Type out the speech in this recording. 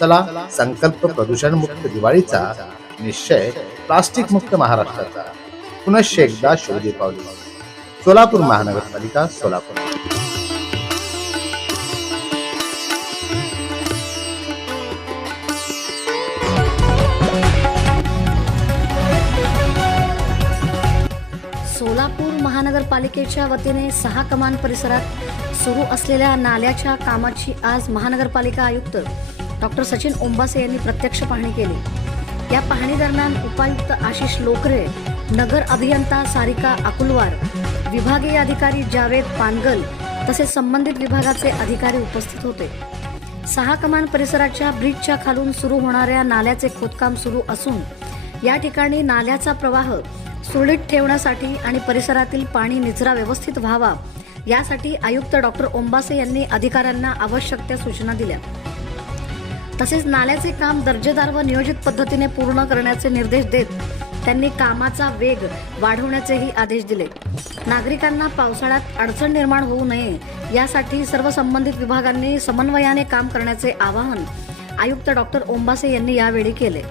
चला संकल्प प्रदूषण मुक्त दिवाळीचा निश्चय प्लास्टिक मुक्त महाराष्ट्राचा. पुनश्च एकदा शोधी दीपावली सोलापूर महानगरपालिका सोलापूर. सोलापूर महानगरपालिकेच्या वतीने सहा कमान परिसरात सुरू असलेल्या नाल्याच्या कामाची आज महानगरपालिका आयुक्त डॉक्टर सचिन ओंबासे यांनी प्रत्यक्ष पाहणी केली. या पाहणी दरम्यान उपायुक्त आशिष लोकरे नगर अभियंता सारिका अकुलवार विभागीय अधिकारी जावेद पानगल तसेच संबंधित विभागाचे अधिकारी उपस्थित होते. सहा कमान परिसराच्या ब्रिजच्या खालून सुरू होणाऱ्या नाल्याचे खोदकाम सुरू असून या ठिकाणी नाल्याचा प्रवाह सुरळीत ठेवण्यासाठी आणि परिसरातील पाणी निचरा व्यवस्थित व्हावा यासाठी आयुक्त डॉक्टर ओंबासे यांनी अधिकाऱ्यांना आवश्यक त्या सूचना दिल्या. तसेच नाल्याचे काम दर्जेदार व नियोजित पद्धतीने पूर्ण करण्याचे निर्देश देत त्यांनी कामाचा वेग वाढवण्याचेही आदेश दिले. नागरिकांना पावसाळ्यात अडचण निर्माण होऊ नये यासाठी सर्व संबंधित विभागांनी समन्वयाने काम करण्याचे आवाहन आयुक्त डॉक्टर ओंबासे यांनी यावेळी केले.